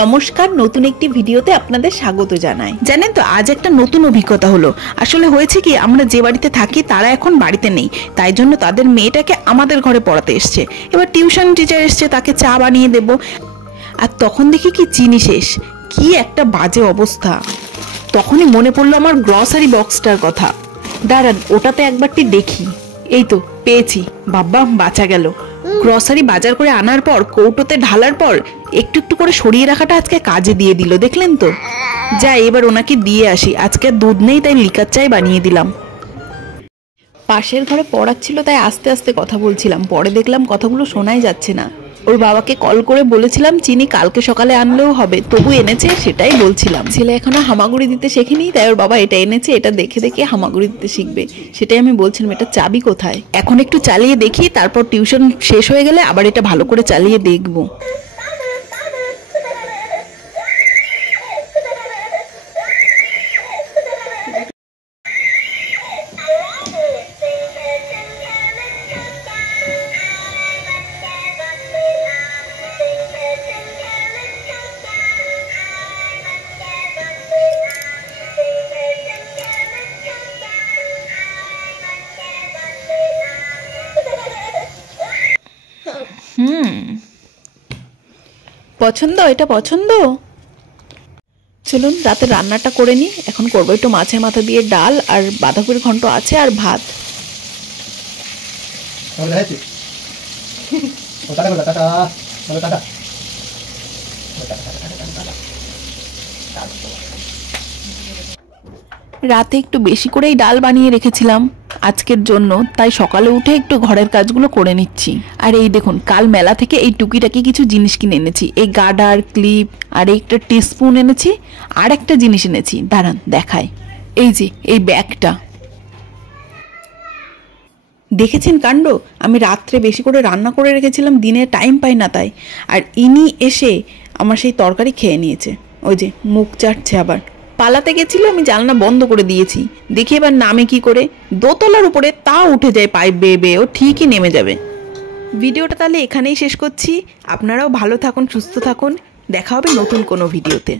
নমস্কার, নতুন একটি ভিডিওতে আপনাদের স্বাগত জানাই। জানেন তো, আজ একটা নতুন অভিজ্ঞতা হলো। আসলে হয়েছে কি, আমরা যে বাড়িতে থাকি তারা এখন বাড়িতে নেই, তাই জন্য তাদের মেয়েটাকে আমাদের ঘরে পড়াতে এসছে। এবার টিউশন টিচার এসছে, তাকে চা বানিয়ে দেব। আর তখন দেখি কি চিনি শেষ, কি একটা বাজে অবস্থা। তখনই মনে পড়লো আমার গ্রসারি বক্সটার কথা। দাঁড়ান, ওটাতে একবারটি দেখি। এই তো পেয়েছি, বাবা বাঁচা গেল। গ্রসারি বাজার করে আনার পর কৌটোতে ঢালার পর একটু একটু করে সরিয়ে রাখাটা আজকে কাজে দিয়ে দিল, দেখলেন তো। যাই এবার ওনাকে দিয়ে আসি, আজকে দুধ নেই তাই লিকার চাই বানিয়ে দিলাম। পাশের ঘরে পড়াচ্ছিল তাই আস্তে আস্তে কথা বলছিলাম, পরে দেখলাম কথাগুলো শোনাই যাচ্ছে না। ওর বাবাকে কল করে বলেছিলাম চিনি কালকে সকালে আনলেও হবে, তবু এনেছে, সেটাই বলছিলাম। ছেলে এখনো হামাগুড়ি দিতে শেখেনি, তাই ওর বাবা এটা এনেছে, এটা দেখে দেখে হামাগুড়ি দিতে শিখবে, সেটাই আমি বলছিলাম। এটা চাবি কোথায়? এখন একটু চালিয়ে দেখি, তারপর টিউশন শেষ হয়ে গেলে আবার এটা ভালো করে চালিয়ে দেখবো। পছন্দ? এটা পছন্দ? চলুন রাতে রান্নাটা করে নিই। এখন করবো একটু মাছের মাথা দিয়ে ডাল, আর বাঁধাকপির ঘন্ট আছে, আর ভাত। রাতে একটু বেশি করেই ডাল বানিয়ে রেখেছিলাম আজকের জন্য, তাই সকালে উঠে একটু ঘরের কাজগুলো করে নিচ্ছি। আর এই দেখুন, কাল মেলা থেকে এই টুকিটাকি কিছু জিনিস কিনে এনেছি। এই গার্ডার, ক্লিপ, আর একটা টিস্পুন এনেছি, আর একটা জিনিস এনেছি, দাঁড়ান দেখাই। এই যে এই ব্যাগটা দেখেছেন কাণ্ড। আমি রাত্রে বেশি করে রান্না করে রেখেছিলাম, দিনে টাইম পাই না তাই। আর ইনি এসে আমার সেই তরকারি খেয়ে নিয়েছে। ওই যে মুখ চাটছে আবার। পালাতে গেছিল, আমি জানলা বন্ধ করে দিয়েছি। দেখি এবার নামে কি করে, দোতলার উপরে, তা উঠে যায় পাইপ বেয়ে বেয়ে, ও ঠিকই নেমে যাবে। ভিডিওটা তাহলে এখানেই শেষ করছি। আপনারাও ভালো থাকুন, সুস্থ থাকুন, দেখা হবে নতুন কোনো ভিডিওতে।